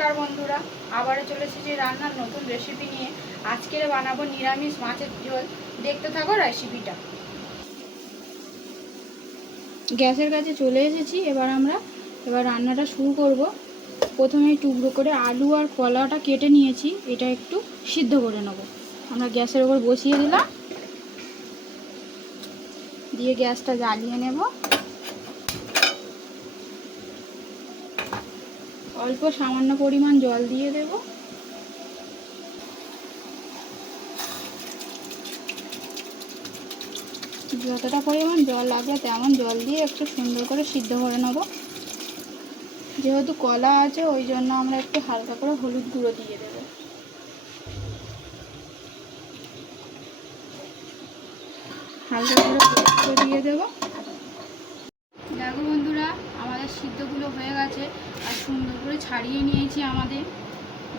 নমস্কার বন্ধুরা, আবারও চলে এসেছি রান্নার নতুন রেসিপি নিয়ে। আজকের বানাবো নিরামিষ মাছের ঝোল। দেখতে থাকো রেসিপিটা গ্যাসের কাছে চলে এসেছি, এবার আমরা, এবার রান্নাটা শুরু করব। প্রথমে টুকরো করে আলু আর কলাটা কেটে নিয়েছি, এটা একটু সিদ্ধ করে নেব। আমরা গ্যাসের ওপর বসিয়ে দিলাম। দিয়ে গ্যাসটা জ্বালিয়ে নেব। অল্প সামান্য পরিমাণ জল দিয়ে দেব। যতটা পরিমাণ জল লাগবে তেমন জল দিয়ে একটু সুন্দর করে সিদ্ধ করে নেব। যেহেতু কলা আছে, ওই জন্য আমরা একটু হালকা করে হলুদ গুঁড়ো দিয়ে দেব। হালকা করে হলুদ গুঁড়ো দিয়ে দেবো দেখো বন্ধুরা আমাদের সিদ্ধগুলো হয়ে গেছে আর সুন্দর করে ছাড়িয়ে নিয়েছি আমাদের।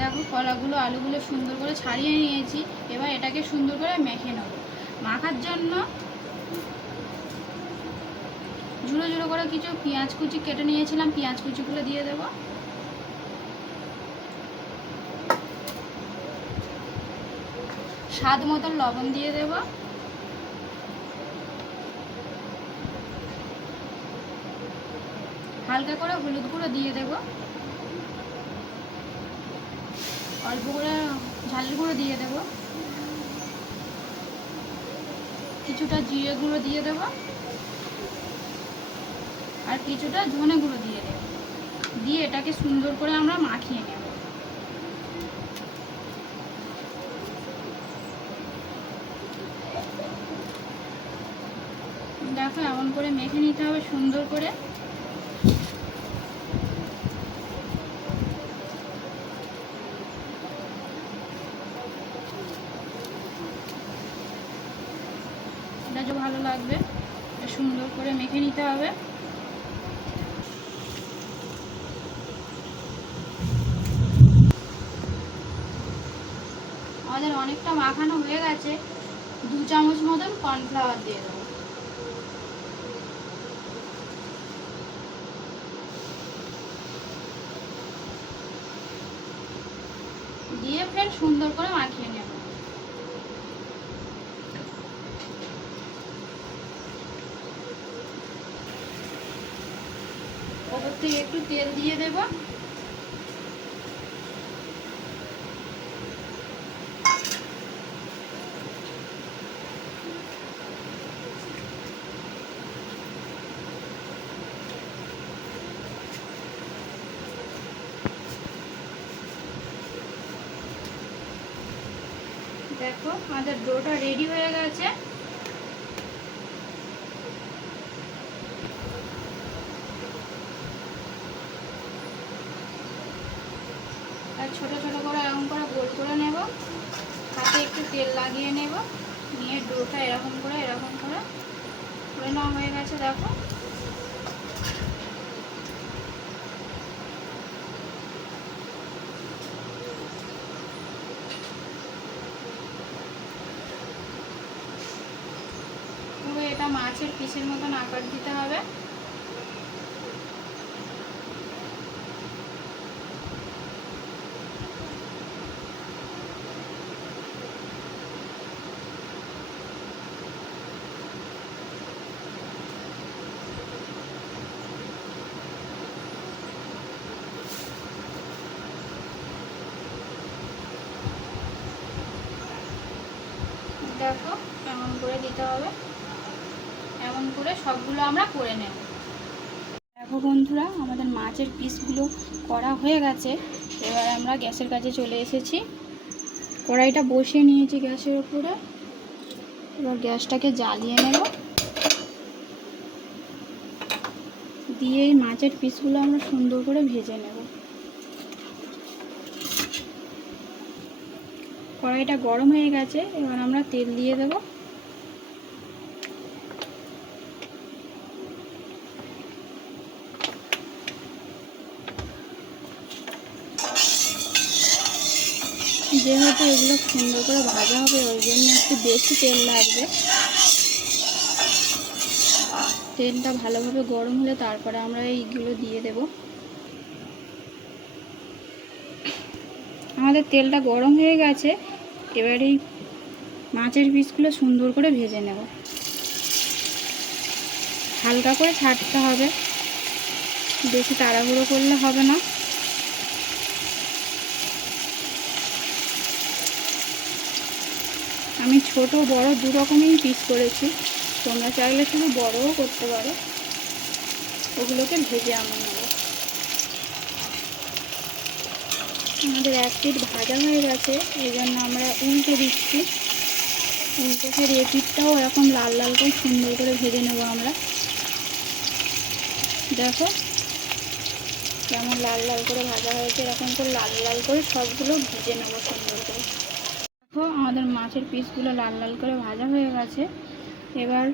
দেখো কলাগুলো, আলুগুলো সুন্দর করে ছাড়িয়ে নিয়েছি। এবার এটাকে সুন্দর করে মেখে নেব। মাখার জন্য ঝুড়ো ঝুড়ো করে কিছু পেঁয়াজ কুচি কেটে নিয়েছিলাম। পেঁয়াজ কুচিগুলো দিয়ে দেব। স্বাদ মতন লবণ দিয়ে দেবো। হালকা করে হলুদ গুঁড়ো দিয়ে দেব। অল্প করে ঝালের গুঁড়ো দিয়ে দেব। কিছুটা জিরে গুঁড়ো দিয়ে দেব। আর কিছুটা ধনে গুঁড়ো দিয়ে দেব। দিয়ে এটাকে সুন্দর করে আমরা মাখিয়ে নেব। দেখো, এমন করে মেখে নিতে হবে সুন্দর করে। যে ভালো লাগবে। সুন্দর করে মেখে নিতে হবে। আমাদের অনেকটা মাখানো হয়ে গেছে। দু চামচ মতন কর্নফ্লাওয়ার দিয়ে দেবো। দিয়ে ফের সুন্দর করে মাখিয়ে নেব ওপর থেকে একটু তেল দিয়ে দেব। দেখো আমাদের ডোটা রেডি হয়ে গেছে আর ছোট ছোট করে এরকম করে নেব। হাতে একটু তেল লাগিয়ে নেব। নিয়ে ডোটা এরকম করে এরকম করে করে নেওয়া হয়ে গেছে, দেখো। এটা মাছের পিসের মতন আকার দিতে হবে। দেখো এমন করে দিতে হবে। এমন করে সবগুলো আমরা করে নেব। দেখো বন্ধুরা, আমাদের মাছের পিসগুলো করা হয়ে গেছে। এবার আমরা গ্যাসের কাছে চলে এসেছি। কড়াইটা বসিয়ে নিয়েছি গ্যাসের উপরে। এবার গ্যাসটাকে জ্বালিয়ে নেব। দিয়ে এই মাছের পিসগুলো আমরা সুন্দর করে ভেজে নেব। কড়াইটা গরম হয়ে গেছে, এবার আমরা তেল দিয়ে দেব। যেহেতু এগুলো সুন্দর করে ভাজা হবে, ওই জন্য একটু বেশি তেল লাগবে। তেলটা ভালোভাবে গরম হলে তারপরে আমরা এইগুলো দিয়ে দেব। আমাদের তেলটা গরম হয়ে গেছে এবার এই মাছের পিসগুলো সুন্দর করে ভেজে নেব। হালকা করে ছাড়তে হবে। বেশি তাড়াহুড়ো করলে হবে না। আমি ছোট, বড় দু রকমই পিস করেছি। তোমরা চাইলে শুধু বড়ও করতে পারো। ওগুলোকে ভেজে আমি নেব আমাদের এক পিঠ ভাজা হয়ে গেছে, এই জন্য আমরা উল্টে দিচ্ছি। উল্টে ফের এ পিঠটাও এরকম লাল লাল করে সুন্দর করে ভেজে নেব আমরা। দেখো কেমন লাল লাল করে ভাজা হয়েছে, এরকম করে লাল লাল করে সবগুলো ভেজে নেব সুন্দর করে। দেখো আমাদের মাছের পিসগুলো লাল লাল করে ভাজা হয়ে গেছে। এবার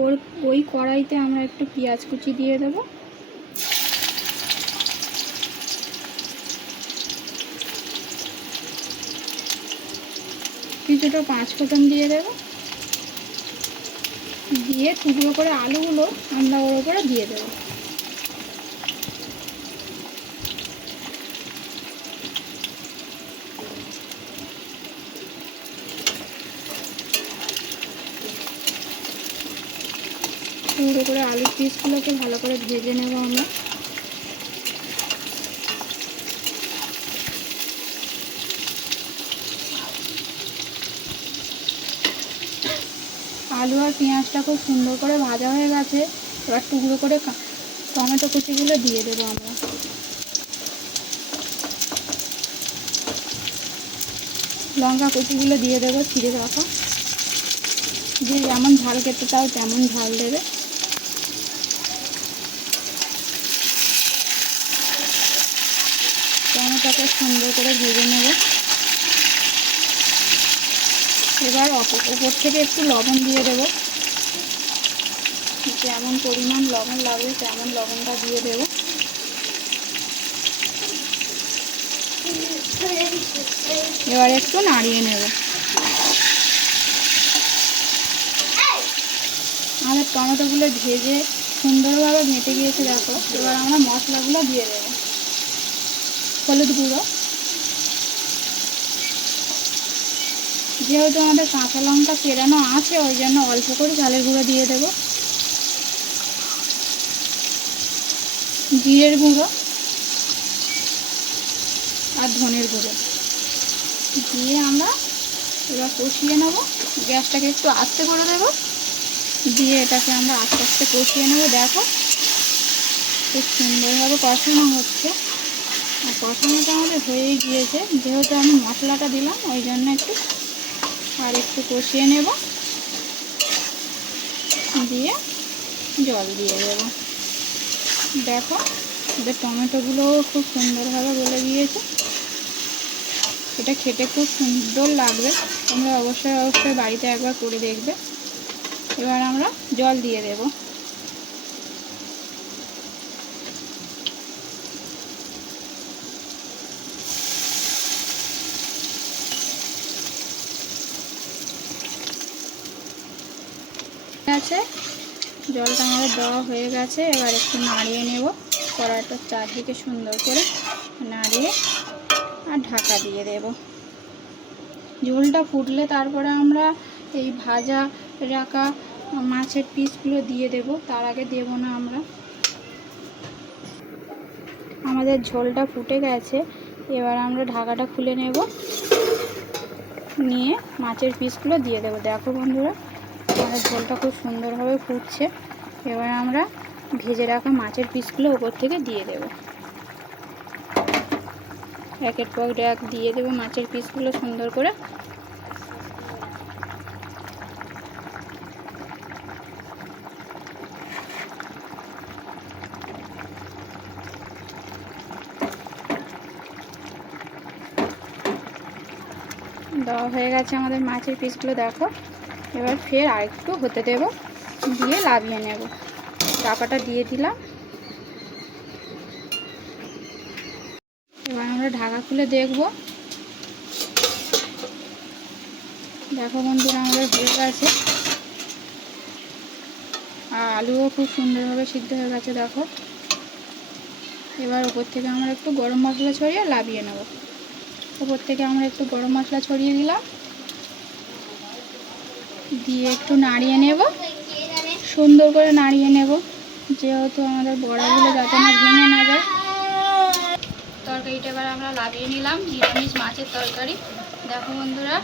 ওর ওই কড়াইতে আমরা একটু পেঁয়াজ কুচি দিয়ে দেবো। কিছুটা পাঁচ ফোটন দিয়ে দেবো। দিয়ে টুকরো করে আলুগুলো আমরা ওর উপরে দিয়ে দেবো। টুকরো করে আলুর পিসগুলোকে ভালো করে ভেজে নেব আমরা। আলু আর পেঁয়াজটা খুব সুন্দর করে ভাজা হয়ে গেছে। এবার টুকরো করে টমেটো কুচিগুলো দিয়ে দেবো আমরা। লঙ্কা কুচিগুলো দিয়ে দেবো ছিঁড়ে রাখা। যে যেমন ঝাল খেতে চাও তেমন ঝাল দেবে। টমেটোকে সুন্দর করে ভেজে নেব। এবার উপর থেকে একটু লবণ দিয়ে দেব। যেমন পরিমাণ লবণ লাগবে, তেমন লবণটা দিয়ে দেব। এবার একটু নাড়িয়ে নেব। আমাদের টমেটোগুলো ভেজে সুন্দরভাবে মেটে গিয়েছে দেখো। এবার আমরা মশলাগুলো দিয়ে দেবো। হলুদ গুঁড়ো। যেহেতু আমাদের কাঁচা লঙ্কা চেরানো আছে, ওই জন্য অল্প করে চালের গুঁড়ো দিয়ে দেবো। জিরের গুঁড়ো আর ধনের গুঁড়ো। দিয়ে আমরা এবার কষিয়ে নেব। গ্যাসটাকে একটু আস্তে করে দেবো। দিয়ে এটাকে আমরা আস্তে আস্তে কষিয়ে নেব। দেখো খুব সুন্দরভাবে কষানো হচ্ছে। আর কষানোটা আমাদের হয়েই গিয়েছে। যেহেতু আমি মশলাটা দিলাম, ওই জন্য একটু আর একটু কষিয়ে নেব। দিয়ে জল দিয়ে দেব। দেখো যে টমেটোগুলোও খুব সুন্দরভাবে গলে গিয়েছে। এটা খেতে খুব সুন্দর লাগবে। তোমরা অবশ্যই অবশ্যই বাড়িতে একবার করে দেখবে। এবার আমরা জল দিয়ে দেব। আছে জলটা আমাদের দেওয়া হয়ে গেছে। এবার একটু নাড়িয়ে নেব। কড়াইটার চারদিকে সুন্দর করে নাড়িয়ে আর ঢাকা দিয়ে দেব। ঝোলটা ফুটলে তারপরে আমরা এই ভাজা রাখা মাছের পিসগুলো দিয়ে দেব। তার আগে দেব না আমরা। আমাদের ঝোলটা ফুটে গেছে। এবার আমরা ঢাকাটা খুলে নেব। নিয়ে মাছের পিসগুলো দিয়ে দেবো। দেখো বন্ধুরা আমাদের ঝোলটা খুব সুন্দরভাবে ফুটছে। এবার আমরা ভেজে রাখা মাছের পিসগুলো ওপর থেকে দিয়ে দেব। একের পর এক দিয়ে দেবো মাছের পিসগুলো সুন্দর করে। দেওয়া হয়ে গেছে আমাদের মাছের পিসগুলো, দেখো। এবার ফের আরেকটু হতে দেব, দিয়ে লাভিয়ে নেব। চাপাটা দিয়ে দিলাম। এবার আমরা ঢাকা খুলে দেখব। দেখো বন্ধুরা, আমাদের হয়ে গেছে। আর আলুও খুব সুন্দরভাবে সিদ্ধ হয়ে গেছে, দেখো। এবার উপর থেকে আমরা একটু গরম মশলা ছড়িয়ে লাভিয়ে নেব। ওপর থেকে আমরা একটু গরম মশলা ছড়িয়ে দিলাম। দিয়ে একটু নাড়িয়ে নেব। সুন্দর করে নাড়িয়ে নেব, যেহেতু আমাদের বড়াগুলো যাতে না ভেঙে না যায়। তরকারিটা এবার আমরা লাগিয়ে নিলাম, নিরামিষ মাছের তরকারি। দেখো বন্ধুরা।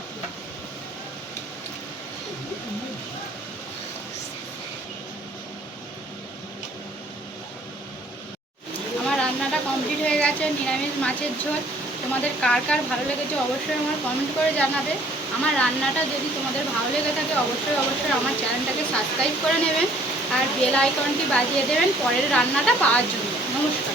আমার রান্নাটা কমপ্লিট হয়ে গেছে, নিরামিষ মাছের ঝোল। তোমাদের কার কার ভালো লেগেছে অবশ্যই আমার কমেন্ট করে জানাবে। আমার রান্নাটা যদি তোমাদের ভালো লেগে থাকে, অবশ্যই অবশ্যই আমার চ্যানেলটাকে সাবস্ক্রাইব করে নেবেন আর বেল আইকনটি বাজিয়ে দেবেন পরের রান্নাটা পাওয়ার জন্য। নমস্কার।